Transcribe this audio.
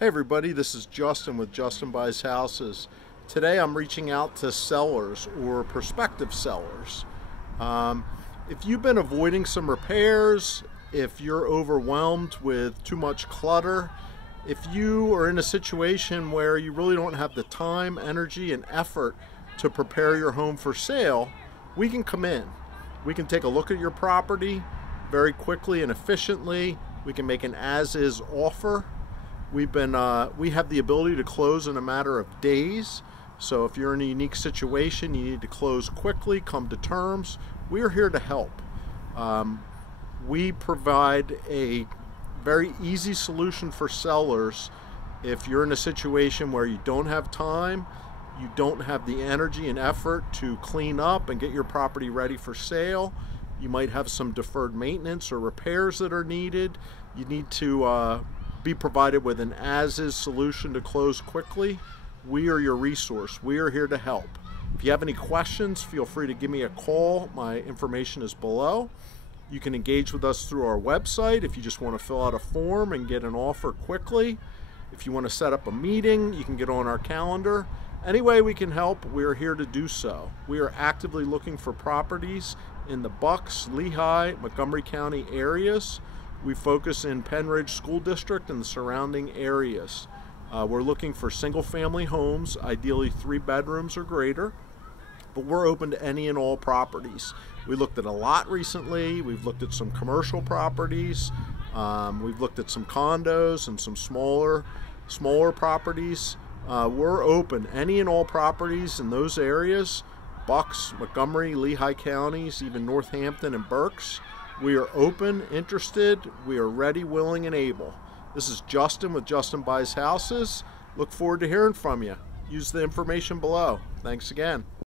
Hey everybody, this is Justin with Justin Buys Houses. Today I'm reaching out to sellers or prospective sellers. If you've been avoiding some repairs, if you're overwhelmed with too much clutter, if you are in a situation where you really don't have the time, energy, and effort to prepare your home for sale, we can come in. We can take a look at your property very quickly and efficiently. We can make an as-is offer. We have the ability to close in a matter of days. So if you're in a unique situation, you need to close quickly, come to terms, we are here to help. We provide a very easy solution for sellers. If you're in a situation where you don't have time, you don't have the energy and effort to clean up and get your property ready for sale, you might have some deferred maintenance or repairs that are needed, you need to be provided with an as-is solution to close quickly, we are your resource. We are here to help. If you have any questions, feel free to give me a call. My information is below. You can engage with us through our website if you just want to fill out a form and get an offer quickly. If you want to set up a meeting, you can get on our calendar. Any way we can help, we are here to do so. We are actively looking for properties in the Bucks, Lehigh, Montgomery County areas. We focus in Penn Ridge School District and the surrounding areas. We're looking for single-family homes, ideally 3 bedrooms or greater, but we're open to any and all properties. We looked at a lot recently. We've looked at some commercial properties. We've looked at some condos and some smaller properties. We're open any and all properties in those areas, Bucks, Montgomery, Lehigh counties, even Northampton and Berks. We are open, interested, we are ready, willing, and able. This is Justin with Justin Buys Houses. Look forward to hearing from you. Use the information below. Thanks again.